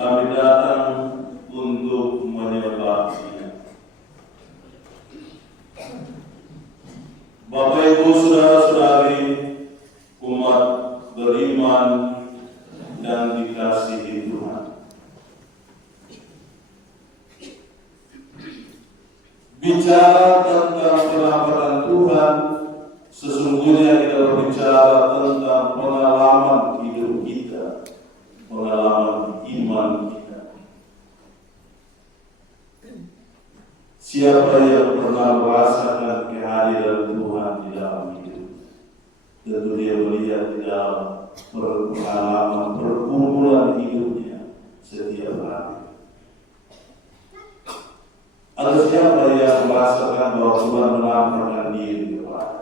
kami datang untuk menyembah-Nya. Bapak Ibu saudara-saudari, umat beriman dan dikasihi Tuhan. Bicara tentang penampilan Tuhan, sesungguhnya kita berbicara tentang pengalaman hidup kita, pengalaman iman kita. Siapa yang pernah merasakan kehadiran Tuhan di dalam hidup? Tentu dia melihat di dalam pengalaman perkumpulan hidupnya setiap hari. Ada siapa yang merasakan bahwa Tuhan menampakkan diri kepada?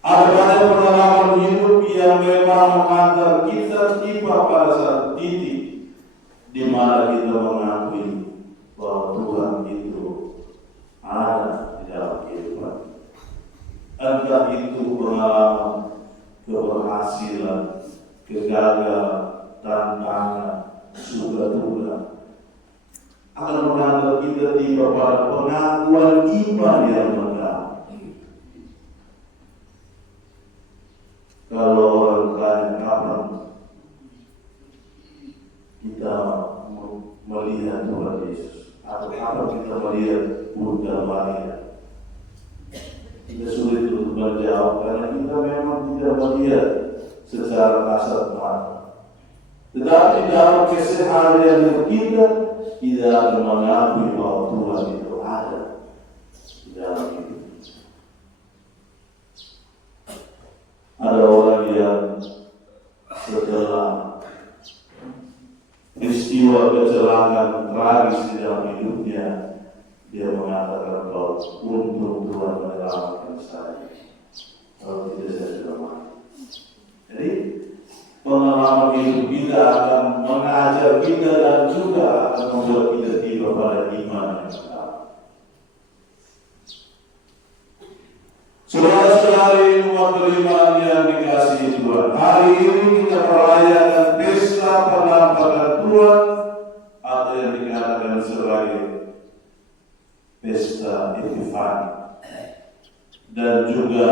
Ada banyak pengalaman hidup yang memang mengantar kita tiba pada satu titik di mana kita mengakui bahwa Tuhan itu ada di dalam kehidupan. Entah itu pengalaman keberhasilan, kegagalan, tantangan, suka-duka, akan mengantar kita tiba pada pengakuan iman yang mendalam. Kalau orang tanya kapan kita melihat Tuhan Yesus, atau kapan kita melihat Bunda Maria, kita sulit untuk menjawab karena kita memang tidak melihat secara kasat mata. Tetapi dalam keseharian kita akan mengakui bahwa Tuhan itu ada di dalam hidup. Ada orang yang setelah peristiwa kecelakaan tragis di dalam hidupnya, dia mengatakan bahwa untung Tuhan menyelamatkan saya, kalau tidak saya sudah mati. Jadi pengalaman hidup kita akan mengajar kita dan juga akan membuat kita tiba pada iman yang benar. Saudara-saudari umat beriman yang dikasihi Tuhan, hari ini kita merayakan pesta penampakan Tuhan atau yang dikatakan sebagai pesta Epifani, dan juga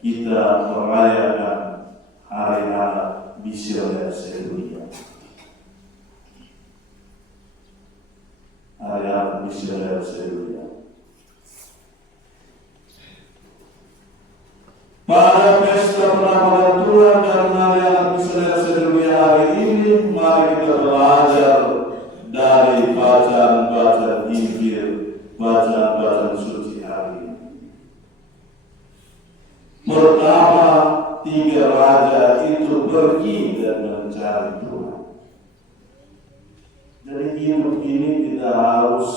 kita merayakan hari-hari misioner sedunia. Hari-hari misioner sedunia. Pada pesta penampakan Tuhan dan hari-hari misioner sedunia hari ini, mari kita belajar dari bacaan-bacaan Injil, bacaan-bacaan suci hari ini. Pertama, 3 raja itu pergi dan mencari Tuhan. Dari hidup ini kita harus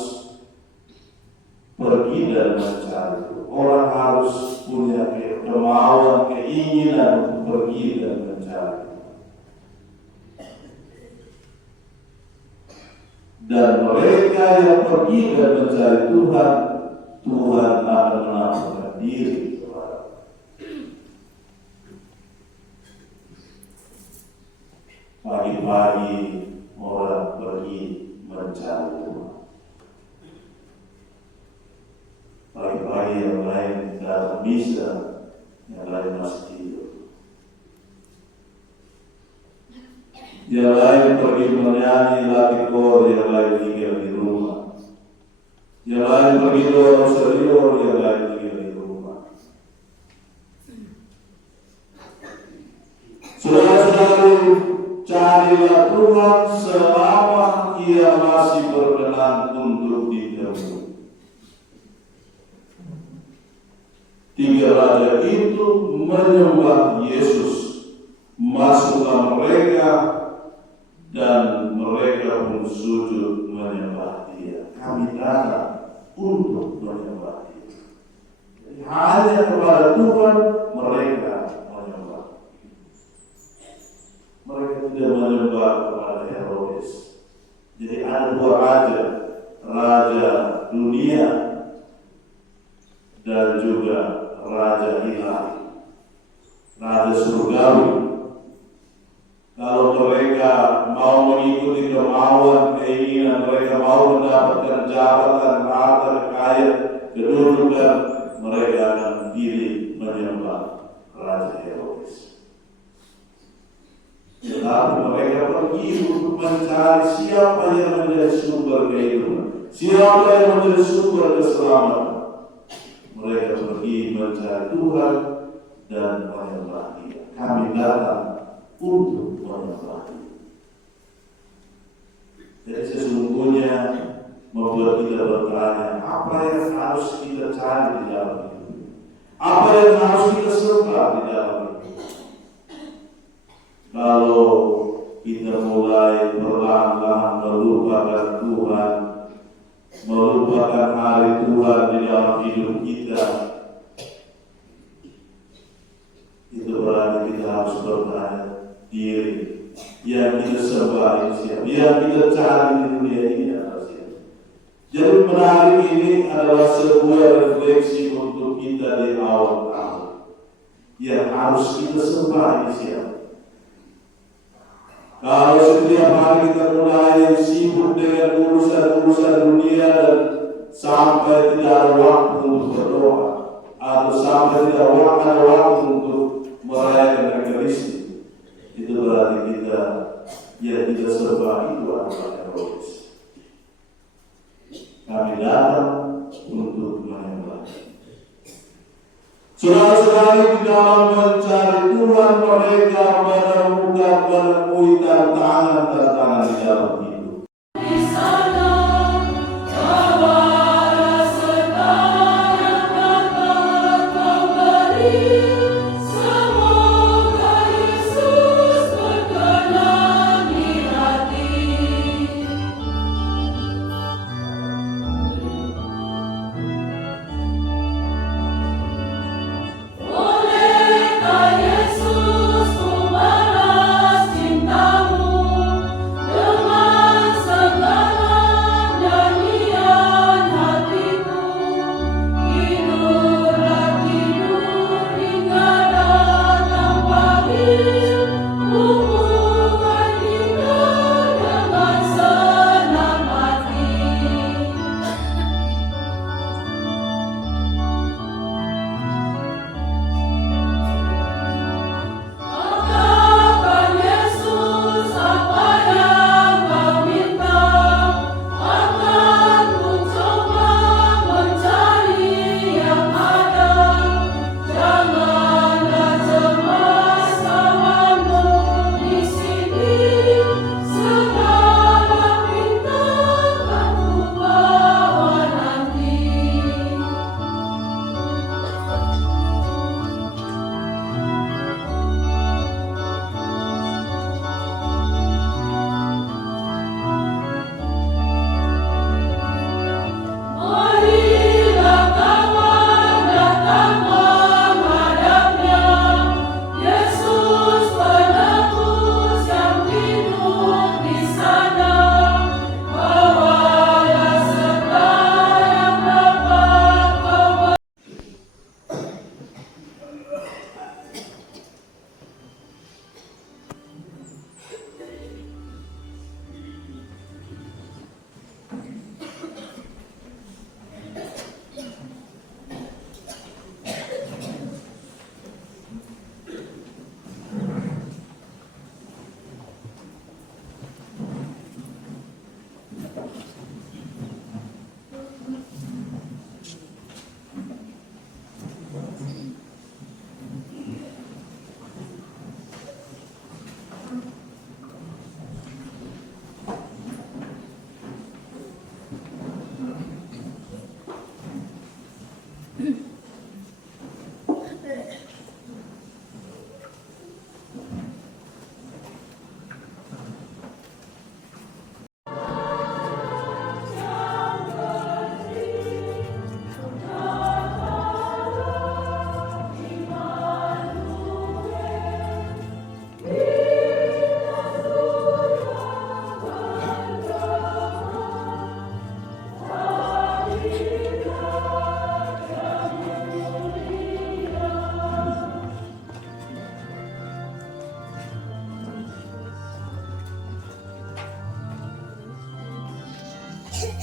pergi dan mencari Tuhan. Orang harus punya kemauan, keinginan untuk pergi dan mencari Tuhan. Dan mereka yang pergi dan mencari Tuhan, Tuhan akan menampakkan diri. Pagi-pagi orang pergi mencari Tuhan. Pagi-pagi yang lain datang misa, yang lain masih tidur. Yang lain pergi menyanyi latih kor, yang lain tinggal di rumah. Yang lain pergi dorong serior, yang lain tinggal di rumah. Saudara-saudari, carilah Tuhan selama Ia masih berkenan untuk ditemui. 3 raja itu menyembah Yesus, masuklah mereka dan mereka pun sujud menyembah Dia. Kami datang untuk menyembah Dia. Jadi hanya kepada Tuhan mereka menyembah. Mereka tidak menyembah kepada Herodes. Jadi ada 2 raja, raja dunia dan juga raja ilahi, raja surgawi. Kalau mereka mau mengikuti kemauan keinginan mereka, mau mendapatkan jabatan, harta, kekayaan, kedudukan, mereka akan diri menyembah Raja Herodes. Tetapi mereka pergi untuk mencari siapa yang menjadi sumber kehidupan, siapa yang menjadi sumber keselamatan. Mereka pergi mencari Tuhan dan menyembah Dia. Kami datang untuk menyembah Dia. Jadi sesungguhnya membuat kita bertanya, apa yang harus kita cari di dalam hidup? Apa yang harus kita sembah di dalam hidup? Kalau kita mulai perlahan-lahan melupakan Tuhan, melupakan hari Tuhan di dalam hidup kita, itu berarti kita harus bertanya diri, yang kita sembah ini siapa? Yang kita cari di dunia ini adalah siapa? Jadi menarik ini adalah sebuah refleksi untuk kita di awal tahun. Yang harus kita sembah ini siapa? Kalau setiap hari kita mulai sibuk dengan urusan-urusan dunia dan sampai tidak ada waktu untuk berdoa, atau sampai tidak ada waktu untuk merayakan Ekaristi, itu berarti kita yang kita sembah itu adalah Herodes. Kami datang untuk menyembah. Saudara-saudara, di dalam mencari Tuhan, mereka menemui tantangan di dalam hidup. Di sana tawaran serta yang dapat Kau beri. Semoga Yesus berkenan di hati. Bolehkah Yesus Semoga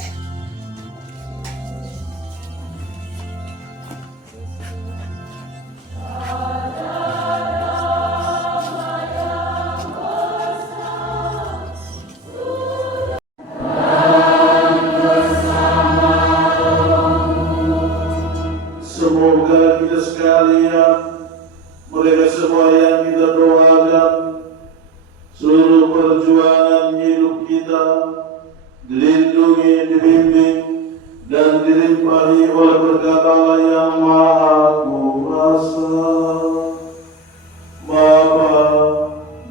kita sekalian, mereka semua yang kita doakan, seluruh perjuangan hidup kita dilindungi, dibimbing, dan dilimpahi oleh berkat Allah yang Maha Kuasa, Bapa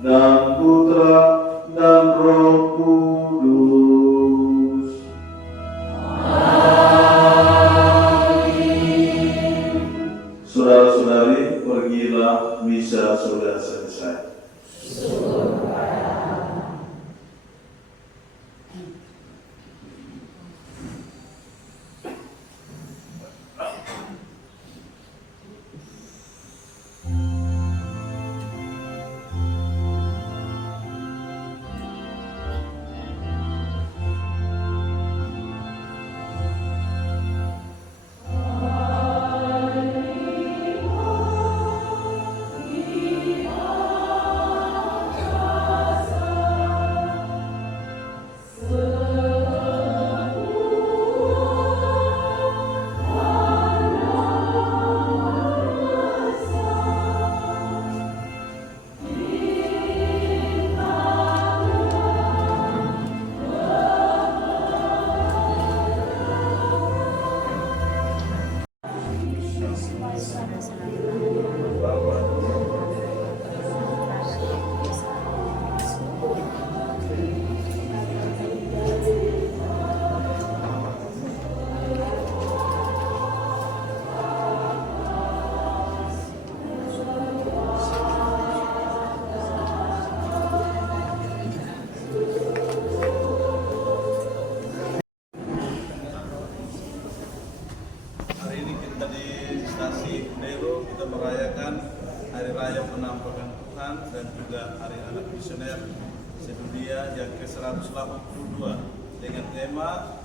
dan Putra dan Roh Kudus. Saudara-saudari, pergilah, misa sudah selesai. Hari ini kita di Stasi Kuneru kita merayakan Hari Raya Penampakan Tuhan dan juga Hari Anak Misioner Sedunia yang ke-182 dengan tema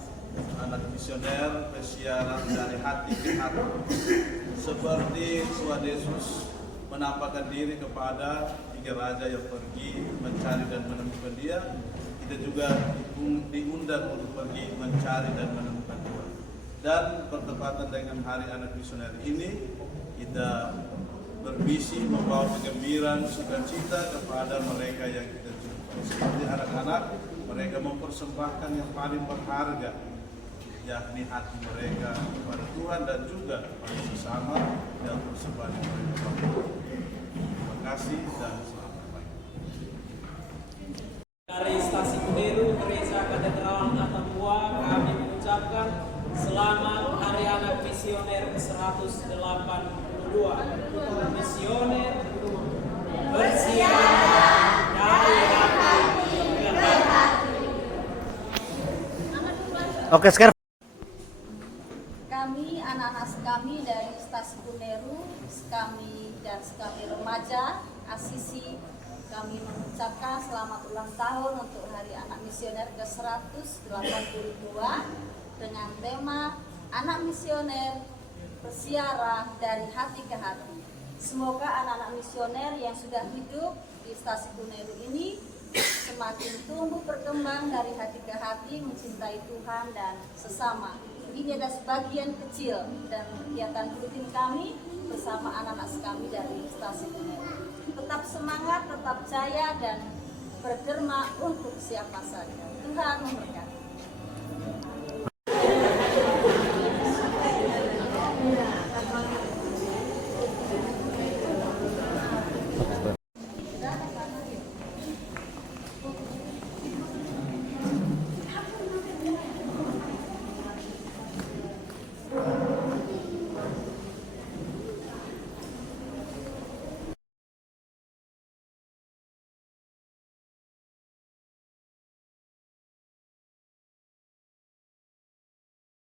Anak Misioner Bersiaran dari Hati ke Hati. Seperti Tuhan Yesus menampakkan diri kepada tiga raja yang pergi mencari dan menemukan Dia, kita juga diundang untuk pergi mencari dan menemukan Tuhan. Dan bertepatan dengan Hari Anak Misioner ini, kita berbisi membawa kegembiraan sukacita kepada mereka yang kita jumpai. Seperti anak-anak, mereka mempersembahkan yang paling berharga, yakni hati mereka kepada Tuhan dan juga kepada sesama yang persembahan mereka. Terima kasih dan selamat pagi. Dari Stasi Kuneru, Gereja Katedral Atambua, kami mengucapkan selamat Hari Anak Misioner ke-182 untuk misioner bersiaran dari hati ke hati. Oke, sekarang Kami, anak-anak kami dari Stasi Kuneru, kami dan kami remaja Asisi, kami mengucapkan selamat ulang tahun untuk Hari Anak Misioner ke-182 dengan tema Anak Misioner Bersiaran dari Hati ke Hati. Semoga anak-anak misioner yang sudah hidup di Stasi Kuneru ini semakin tumbuh berkembang dari hati ke hati, mencintai Tuhan dan sesama. Ini adalah sebagian kecil dan kegiatan rutin kami bersama anak-anak kami dari Stasi Kuneru. Tetap semangat, tetap jaya dan berderma untuk siapa saja. Tuhan memberkati.